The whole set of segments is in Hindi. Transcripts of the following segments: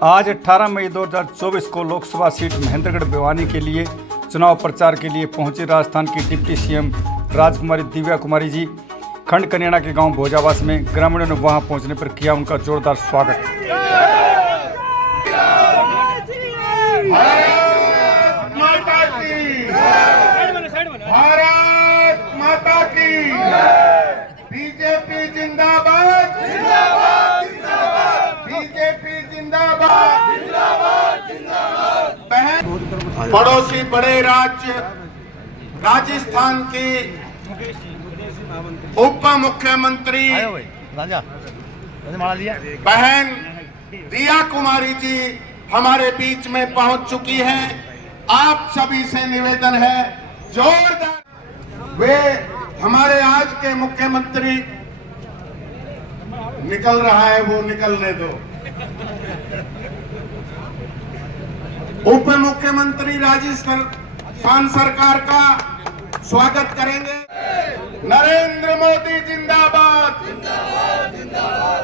आज 18 मई 2024 को लोकसभा सीट महेंद्रगढ़ भिवानी के लिए चुनाव प्रचार के लिए पहुंची राजस्थान की डिप्टी सीएम राजकुमारी दिव्या कुमारी जी खंड कन्याणा के गांव भोजावास में ग्रामीणों ने वहां पहुंचने पर किया उनका जोरदार स्वागत। भारत माता की बीजेपी जिंदाबाद, जिंदाबाद, जिंदाबाद, बीजेपी जिंदाबाद, जिंदाबाद, जिंदाबाद। बहन पड़ोसी बड़े राज्य राजस्थान की उप मुख्यमंत्री बहन दिया कुमारी जी हमारे बीच में पहुंच चुकी हैं। आप सभी से निवेदन है जोरदार, वे हमारे आज के मुख्यमंत्री निकल रहा है, वो निकलने दो। उप मुख्यमंत्री राजस्थान सरकार का स्वागत करेंगे। नरेंद्र मोदी जिंदाबाद, जिंदाबाद, जिंदाबाद।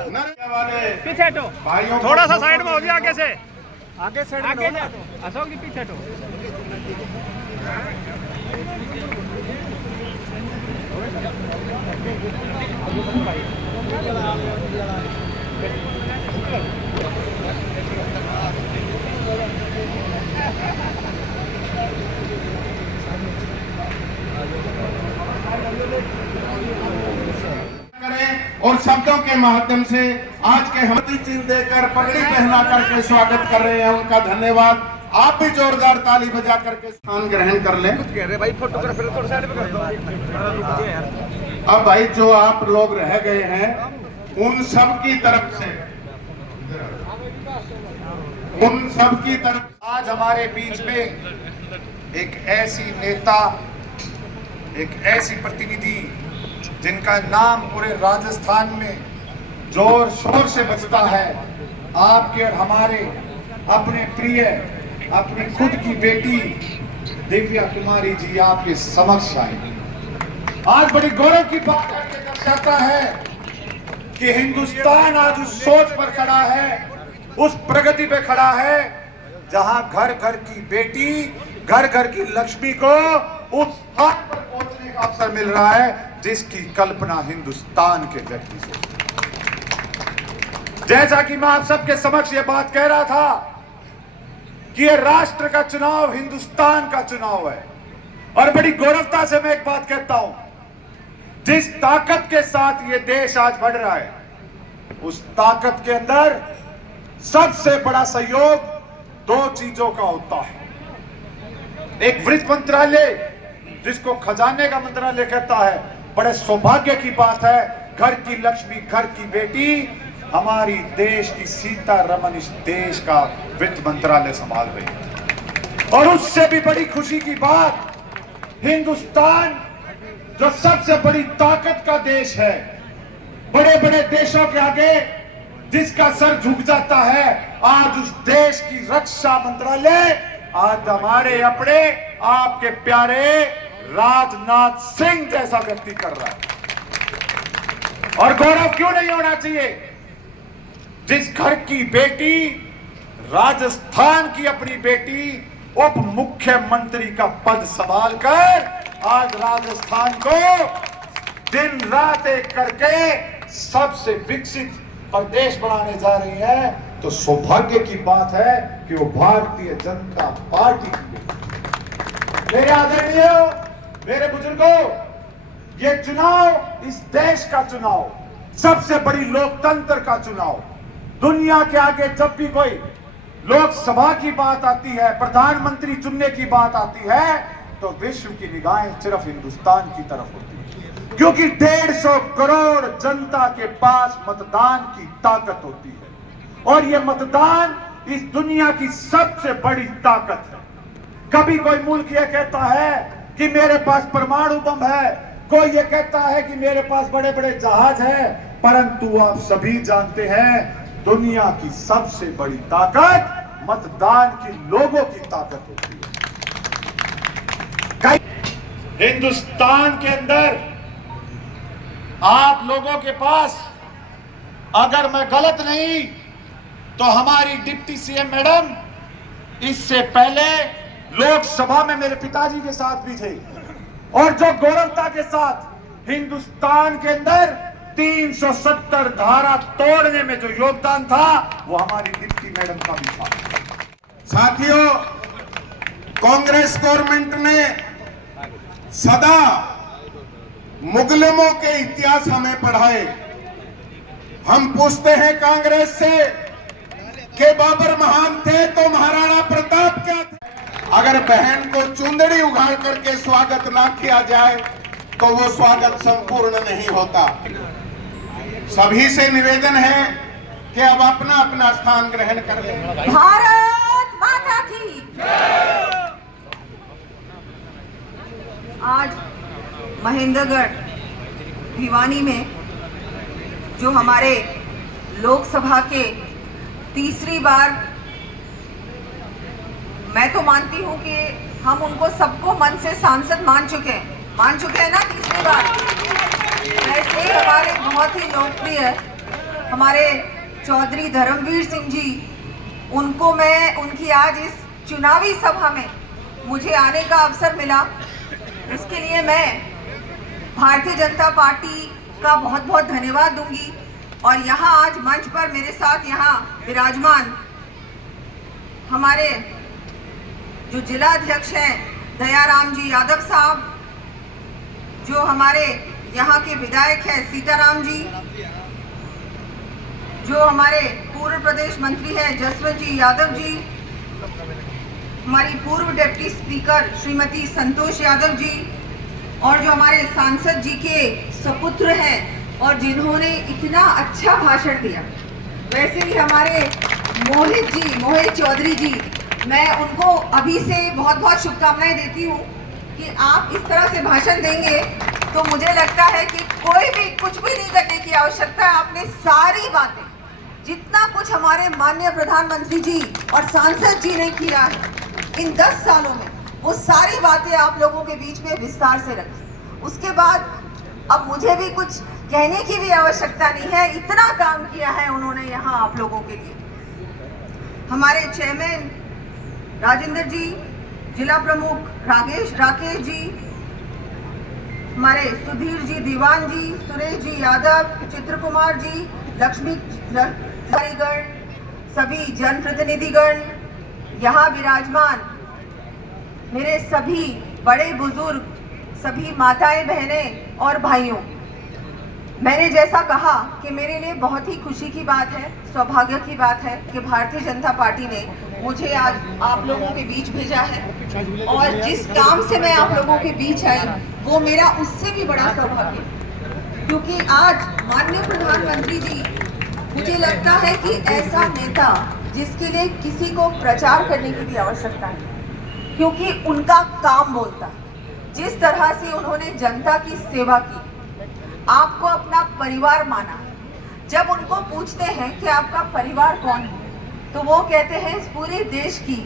वाले पीछे हटो, भाइयों थोड़ा सा साइड में हो गया, आगे से आगे साइड आगे अशोक जी पीछे हटो। करें और शब्दों के माध्यम से आज के हम चिन्ह देकर पगड़ी पहना करके स्वागत कर रहे हैं, उनका धन्यवाद। आप भी जोरदार ताली बजा करके स्थान ग्रहण कर लें। अब भाई जो आप लोग रह गए हैं उन सब की तरफ से, उन सब की तरफ आज हमारे बीच में एक ऐसी नेता, एक ऐसी प्रतिनिधि जिनका नाम पूरे राजस्थान में जोर शोर से बजता है, आपके और हमारे अपने प्रिय, अपनी खुद की बेटी दिव्या कुमारी जी आपके समक्ष आई। आज बड़ी गौरव की बात करके दर्शाता है कि हिंदुस्तान आज उस सोच पर खड़ा है, उस प्रगति पे खड़ा है, जहां घर घर की बेटी, घर घर की लक्ष्मी को उस स्थान पर पहुंचने का अवसर मिल रहा है जिसकी कल्पना हिंदुस्तान के व्यक्ति से। जैसा कि मैं आप सबके समक्ष ये बात कह रहा था कि ये राष्ट्र का चुनाव हिंदुस्तान का चुनाव है, और बड़ी गौरवता से मैं एक बात कहता हूं, जिस ताकत के साथ ये देश आज बढ़ रहा है, उस ताकत के अंदर सबसे बड़ा सहयोग दो चीजों का होता है। एक वित्त मंत्रालय, जिसको खजाने का मंत्रालय कहता है, बड़े सौभाग्य की बात है, घर की लक्ष्मी, घर की बेटी, हमारी देश की सीतारमन इस देश का वित्त मंत्रालय संभाल रही है। और उससे भी बड़ी खुशी की बात, हिंदुस्तान जो सबसे बड़ी ताकत का देश है, बड़े बड़े देशों के आगे जिसका सर झुक जाता है, आज उस देश की रक्षा मंत्रालय आज हमारे अपने आपके प्यारे राजनाथ सिंह जैसा व्यक्ति कर रहा है। और गौरव क्यों नहीं होना चाहिए, जिस घर की बेटी, राजस्थान की अपनी बेटी उप मुख्यमंत्री का पद संभाल कर आज राजस्थान को दिन रात एक करके सबसे विकसित प्रदेश बनाने जा रही है, तो सौभाग्य की बात है कि वो भारतीय जनता पार्टी की। मेरे आदरणीयों, मेरे बुजुर्गों, ये चुनाव इस देश का चुनाव, सबसे बड़ी लोकतंत्र का चुनाव। दुनिया के आगे जब भी कोई लोकसभा की बात आती है, प्रधानमंत्री चुनने की बात आती है, तो विश्व की निगाहें सिर्फ हिंदुस्तान की तरफ होती है, क्योंकि 150 करोड़ जनता के पास मतदान की ताकत होती है, और ये मतदान इस दुनिया की सबसे बड़ी ताकत है। कभी कोई मुल्क ये कहता है कि मेरे पास परमाणु बम है, कोई ये कहता है कि मेरे पास बड़े बड़े जहाज हैं, परंतु आप सभी जानते हैं दुनिया की सबसे बड़ी ताकत मतदान की लोगों की ताकत होती है। हिंदुस्तान के अंदर आप लोगों के पास, अगर मैं गलत नहीं तो हमारी डिप्टी सीएम मैडम इससे पहले लोकसभा में मेरे पिताजी के साथ भी थे, और जो गौरवता के साथ हिंदुस्तान के अंदर 370 धारा तोड़ने में जो योगदान था वो हमारी डिप्टी मैडम का भी था। साथियों, कांग्रेस गवर्नमेंट ने सदा मुगलमों के इतिहास हमें पढ़ाए। हम पूछते हैं कांग्रेस से कि बाबर महान थे तो महाराणा प्रताप क्या थे? अगर बहन को चुंदड़ी उगाड़ करके स्वागत ना किया जाए तो वो स्वागत संपूर्ण नहीं होता। सभी से निवेदन है कि अब अपना अपना स्थान ग्रहण कर लें। भारत माता की। आज महेंद्रगढ़ भिवानी में जो हमारे लोकसभा के तीसरी बार, मैं तो मानती हूं कि हम उनको सबको मन से सांसद मान चुके हैं ना तीसरी बार। ऐसे ही हमारे बहुत ही लोकप्रिय हमारे चौधरी धर्मवीर सिंह जी, उनको मैं उनकी आज इस चुनावी सभा में मुझे आने का अवसर मिला, उसके लिए मैं भारतीय जनता पार्टी का बहुत बहुत धन्यवाद दूंगी। और यहाँ आज मंच पर मेरे साथ यहाँ विराजमान हमारे जो जिला अध्यक्ष हैं दयाराम जी यादव साहब, जो हमारे यहाँ के विधायक हैं सीताराम जी, जो हमारे पूर्व प्रदेश मंत्री हैं जसवंत जी यादव जी, हमारी पूर्व डिप्टी स्पीकर श्रीमती संतोष यादव जी, और जो हमारे सांसद जी के सुपुत्र हैं और जिन्होंने इतना अच्छा भाषण दिया, वैसे ही हमारे मोहित चौधरी जी, मैं उनको अभी से बहुत बहुत शुभकामनाएं देती हूँ कि आप इस तरह से भाषण देंगे तो मुझे लगता है कि कोई भी कुछ भी नहीं करने की आवश्यकता है। आपने सारी बातें, जितना कुछ हमारे माननीय प्रधानमंत्री जी और सांसद जी ने किया है इन 10 सालों में, वो सारी बातें आप लोगों के बीच में विस्तार से रखी। उसके बाद अब मुझे भी कुछ कहने की भी आवश्यकता नहीं है, इतना काम किया है उन्होंने यहाँ आप लोगों के लिए। हमारे चेयरमैन राजेंद्र जी, जिला प्रमुख राकेश जी, हमारे सुधीर जी दीवान जी, सुरेश जी यादव, चित्र कुमार जी, लक्ष्मी गण, सभी जनप्रतिनिधिगण, यहाँ विराजमान मेरे सभी बड़े बुजुर्ग, सभी माताएं बहनें और भाइयों, मैंने जैसा कहा कि मेरे लिए बहुत ही खुशी की बात है, सौभाग्य की बात है कि भारतीय जनता पार्टी ने मुझे आज आप लोगों के बीच भेजा है, और जिस काम से मैं आप लोगों के बीच आई वो मेरा उससे भी बड़ा सौभाग्य, क्योंकि आज माननीय प्रधानमंत्री जी, मुझे लगता है कि ऐसा नेता जिसके लिए किसी को प्रचार करने की भी आवश्यकता नहीं, क्योंकि उनका काम बोलता है। जिस तरह से उन्होंने जनता की सेवा की, आपको अपना परिवार माना। जब उनको पूछते हैं कि आपका परिवार कौन है, तो वो कहते हैं इस पूरे देश की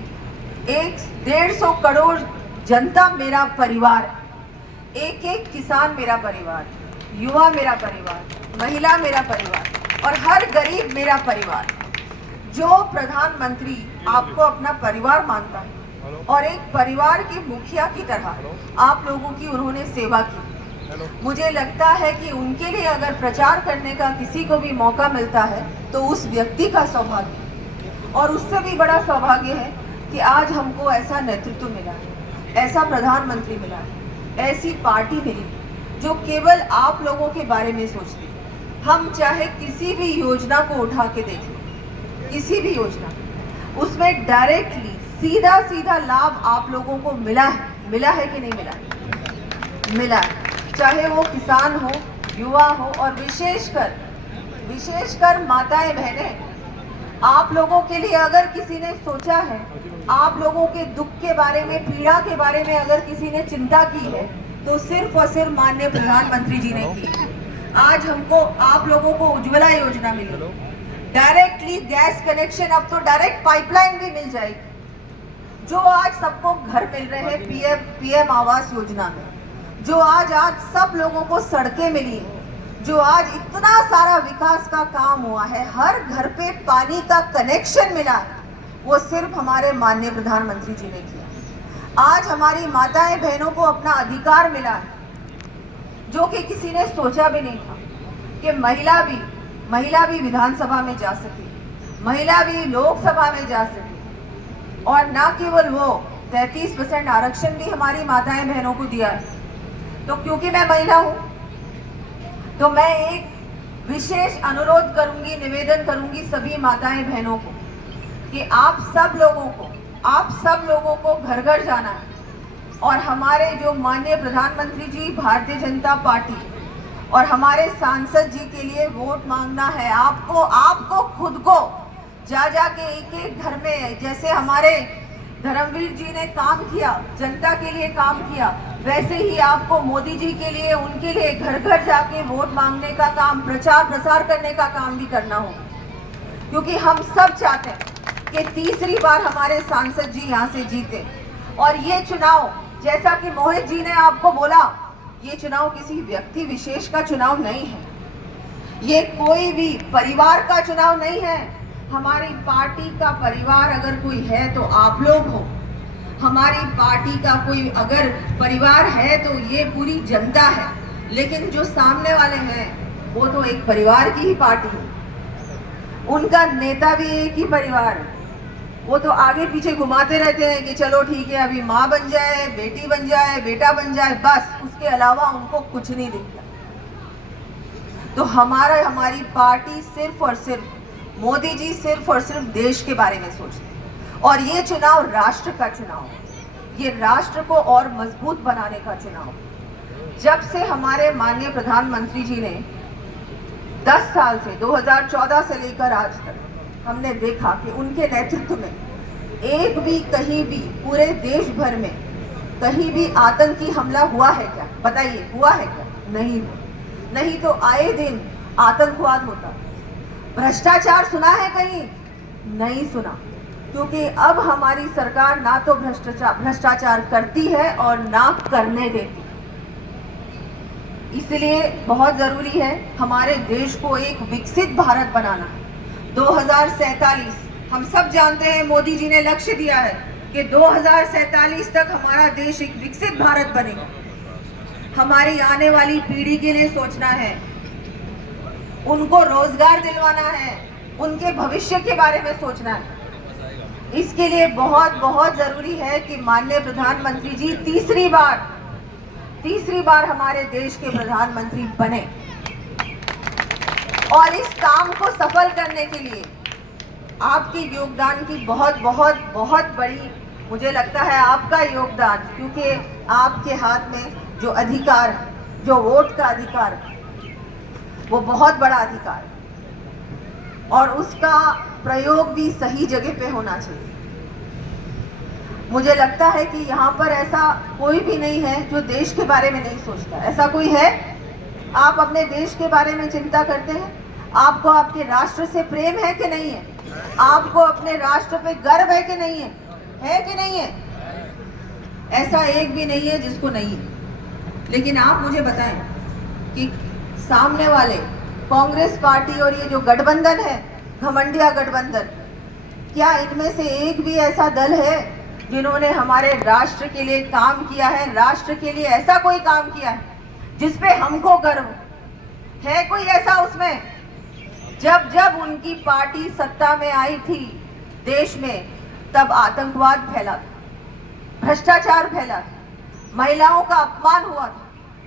150 करोड़ जनता मेरा परिवार है। एक किसान मेरा परिवार, युवा मेरा परिवार, महिला मेरा परिवार और हर गरीब मेरा परिवार। जो प्रधानमंत्री आपको अपना परिवार मानता है और एक परिवार के मुखिया की तरह आप लोगों की उन्होंने सेवा की, मुझे लगता है कि उनके लिए अगर प्रचार करने का किसी को भी मौका मिलता है तो उस व्यक्ति का सौभाग्य, और उससे भी बड़ा सौभाग्य है कि आज हमको ऐसा नेतृत्व मिला है, ऐसा प्रधानमंत्री मिला है, ऐसी पार्टी मिली जो केवल आप लोगों के बारे में सोचती है। हम चाहे किसी भी योजना को उठा के देखें, किसी भी योजना, उसमें डायरेक्टली सीधा लाभ आप लोगों को मिला है कि नहीं मिला है। चाहे वो किसान हो, युवा हो, और विशेषकर माताएं बहनें, आप लोगों के लिए अगर किसी ने सोचा है, आप लोगों के दुख के बारे में, पीड़ा के बारे में अगर किसी ने चिंता की है, तो सिर्फ और सिर्फ माननीय प्रधानमंत्री जी ने की। आज हमको आप लोगों को उज्ज्वला योजना मिली, डायरेक्टली गैस कनेक्शन, अब तो डायरेक्ट पाइपलाइन भी मिल जाएगी। जो आज सबको घर मिल रहे हैं पीएम आवास योजना में, जो आज सब लोगों को सड़कें मिली हैं, जो आज इतना सारा विकास का काम हुआ है, हर घर पे पानी का कनेक्शन मिला है, वो सिर्फ हमारे माननीय प्रधानमंत्री जी ने किया। आज हमारी माताएं बहनों को अपना अधिकार मिला है, जो कि किसी ने सोचा भी नहीं था कि महिला भी विधानसभा में जा सके, महिला भी लोकसभा में जा सके। और ना केवल वो 33% आरक्षण भी हमारी माताएं बहनों को दिया है। तो क्योंकि मैं महिला हूं, तो मैं एक विशेष अनुरोध करूंगी, निवेदन करूंगी सभी माताएं बहनों को कि आप सब लोगों को घर घर जाना है और हमारे जो माननीय प्रधानमंत्री जी, भारतीय जनता पार्टी और हमारे सांसद जी के लिए वोट मांगना है। आपको खुद को जा के एक घर में, जैसे हमारे धर्मवीर जी ने काम किया, जनता के लिए काम किया, वैसे ही आपको मोदी जी के लिए, उनके लिए घर घर जाके वोट मांगने का काम, प्रचार प्रसार करने का काम भी करना होगा। क्योंकि हम सब चाहते हैं कि तीसरी बार हमारे सांसद जी यहाँ से जीते। और ये चुनाव, जैसा कि मोहित जी ने आपको बोला, ये चुनाव किसी व्यक्ति विशेष का चुनाव नहीं है, ये कोई भी परिवार का चुनाव नहीं है। हमारी पार्टी का परिवार अगर कोई है तो आप लोग हो, हमारी पार्टी का कोई अगर परिवार है तो ये पूरी जनता है। लेकिन जो सामने वाले हैं वो तो एक परिवार की ही पार्टी है, उनका नेता भी एक ही परिवार है। वो तो आगे पीछे घुमाते रहते हैं कि चलो ठीक है, अभी माँ बन जाए, बेटी बन जाए, बेटा बन जाए, बस उसके अलावा उनको कुछ नहीं दिखता। तो हमारी पार्टी सिर्फ और सिर्फ, मोदी जी सिर्फ और सिर्फ देश के बारे में सोचते हैं। और ये चुनाव राष्ट्र का चुनाव है, ये राष्ट्र को और मजबूत बनाने का चुनाव है। जब से हमारे माननीय प्रधानमंत्री जी ने 10 साल से, 2014 से लेकर आज तक हमने देखा कि उनके नेतृत्व में एक भी, कहीं भी, पूरे देश भर में कहीं भी आतंकी हमला हुआ है क्या? बताइए, हुआ है क्या? नहीं हुआ। नहीं तो आए दिन आतंकवाद होता। भ्रष्टाचार सुना है कहीं? नहीं सुना। क्योंकि अब हमारी सरकार ना तो भ्रष्टाचार करती है और ना करने देती। इसलिए बहुत जरूरी है हमारे देश को एक विकसित भारत बनाना। 2047 हम सब जानते हैं, मोदी जी ने लक्ष्य दिया है कि 2047 तक हमारा देश एक विकसित भारत बनेगा। हमारी आने वाली पीढ़ी के लिए सोचना है, उनको रोजगार दिलवाना है, उनके भविष्य के बारे में सोचना है। इसके लिए बहुत बहुत जरूरी है कि माननीय प्रधानमंत्री जी तीसरी बार हमारे देश के प्रधानमंत्री बने। और इस काम को सफल करने के लिए आपके योगदान की बहुत बहुत बहुत बड़ी, मुझे लगता है आपका योगदान, क्योंकि आपके हाथ में जो अधिकार है, जो वोट का अधिकार है, वो बहुत बड़ा अधिकार है और उसका प्रयोग भी सही जगह पे होना चाहिए। मुझे लगता है कि यहाँ पर ऐसा कोई भी नहीं है जो देश के बारे में नहीं सोचता। ऐसा कोई है? आप अपने देश के बारे में चिंता करते हैं? आपको आपके राष्ट्र से प्रेम है कि नहीं है? आपको अपने राष्ट्र पे गर्व है कि नहीं है? है कि नहीं है? ऐसा एक भी नहीं है जिसको नहीं है। लेकिन आप मुझे बताएं कि सामने वाले कांग्रेस पार्टी और ये जो गठबंधन है, घमंडिया गठबंधन, क्या इनमें से एक भी ऐसा दल है जिन्होंने हमारे राष्ट्र के लिए काम किया है? राष्ट्र के लिए ऐसा कोई काम किया है जिसपे हमको गर्व है? कोई ऐसा उसमें? जब उनकी पार्टी सत्ता में आई थी देश में, तब आतंकवाद फैला था, भ्रष्टाचार फैला था, महिलाओं का अपमान हुआ था,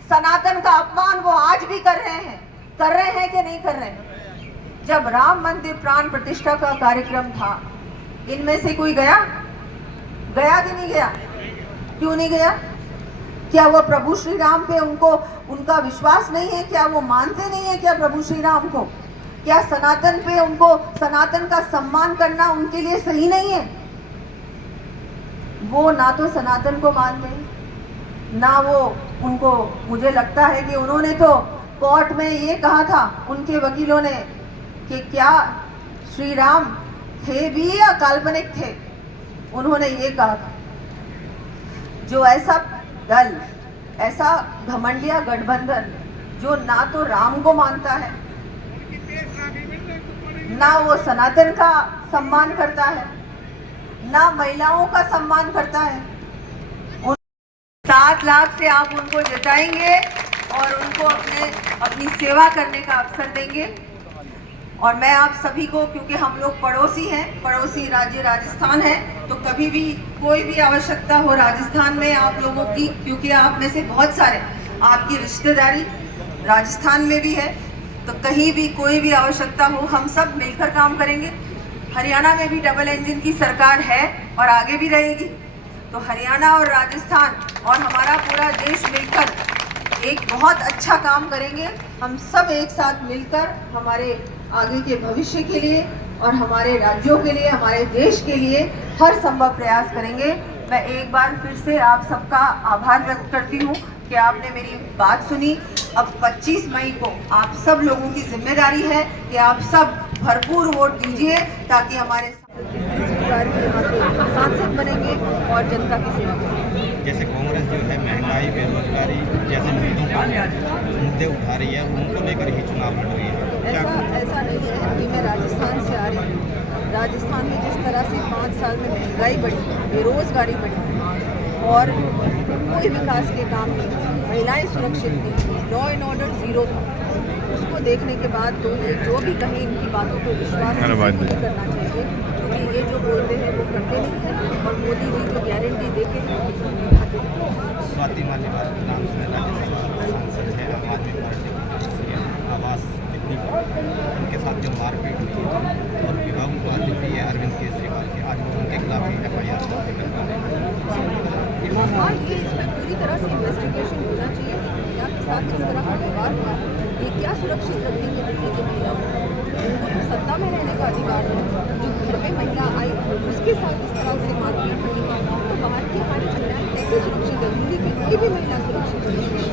सनातन का अपमान वो आज भी कर रहे हैं कि नहीं कर रहे हैं? जब राम मंदिर प्राण प्रतिष्ठा का कार्यक्रम था, इनमें से कोई गया कि नहीं गया? क्यों नहीं गया? क्या वो प्रभु श्री राम पे उनका विश्वास नहीं है? क्या वो मानते नहीं है क्या प्रभु श्री राम को? क्या सनातन पे उनको, सनातन का सम्मान करना उनके लिए सही नहीं है? वो ना तो सनातन को मानते हैं, ना वो उनको, मुझे लगता है कि उन्होंने तो कोर्ट में ये कहा था, उनके वकीलों ने, कि क्या श्री राम थे भी या काल्पनिक थे? उन्होंने ये कहा था। जो ऐसा दल, ऐसा घमंडिया गठबंधन जो ना तो राम को मानता है, ना वो सनातन का सम्मान करता है, ना महिलाओं का सम्मान करता है। 7 लाख से आप उनको जिताएंगे और उनको अपनी सेवा करने का अवसर देंगे। और मैं आप सभी को, क्योंकि हम लोग पड़ोसी हैं, पड़ोसी राज्य राजस्थान है, तो कभी भी कोई भी आवश्यकता हो राजस्थान में आप लोगों की, क्योंकि आप में से बहुत सारे आपकी रिश्तेदारी राजस्थान में भी है, तो कहीं भी कोई भी आवश्यकता हो हम सब मिलकर काम करेंगे। हरियाणा में भी डबल इंजन की सरकार है और आगे भी रहेगी, तो हरियाणा और राजस्थान और हमारा पूरा देश मिलकर एक बहुत अच्छा काम करेंगे। हम सब एक साथ मिलकर हमारे आगे के भविष्य के लिए और हमारे राज्यों के लिए, हमारे देश के लिए हर संभव प्रयास करेंगे। मैं एक बार फिर से आप सबका आभार व्यक्त करती हूँ कि आपने मेरी बात सुनी। अब 25 मई को आप सब लोगों की जिम्मेदारी है कि आप सब भरपूर वोट दीजिए, ताकि हमारे सांसद बनेंगे और जनता की सेवा करेंगे। जैसे कांग्रेस जो है महंगाई, बेरोजगारी जैसे मुद्दे उठा रही है, उनको लेकर ही चुनाव लड़ रही है। ऐसा नहीं है कि मैं राजस्थान से आ रही हूँ। राजस्थान में जिस तरह से 5 साल में महंगाई बढ़ी, बेरोजगारी बढ़ी और कोई विकास के काम नहीं, महिलाएं सुरक्षित थी, लॉ एंड ऑर्डर 0 था, उसको देखने के बाद तो ये जो भी कहें इनकी बातों को विश्वास नहीं करना चाहिए, क्योंकि ये जो बोलते हैं वो करते नहीं हैं। और मोदी जी जो गारंटी देके हैं उसको निभाते हैं। स्वाति मालीवाल नाम से राज्यसभा सांसद है आम आदमी पार्टी की, आवास टिप्पणी पर उनके साथ जो मारपीट हुई और विभाग उपाध्यक्ष दिल्ली है अरविंद केजरीवाल के, आज वो उनके खिलाफ ही FIR दर्ज कर रहे हैं। हाँ, ये इसमें पूरी तरह से इन्वेस्टिगेशन होना चाहिए। महिला के साथ जिस तरह का व्यवहार हुआ, ये क्या सुरक्षित रखेंगे दिल्ली की महिलाओं को? उनको तो सत्ता में रहने का अधिकार है। जो घर में महिला आई उसके साथ इस तरह से मारपीट हुई, तो बाहर की हमारी महिलाएं कैसे सुरक्षित है? दिल्ली की कोई भी महिला सुरक्षित नहीं है।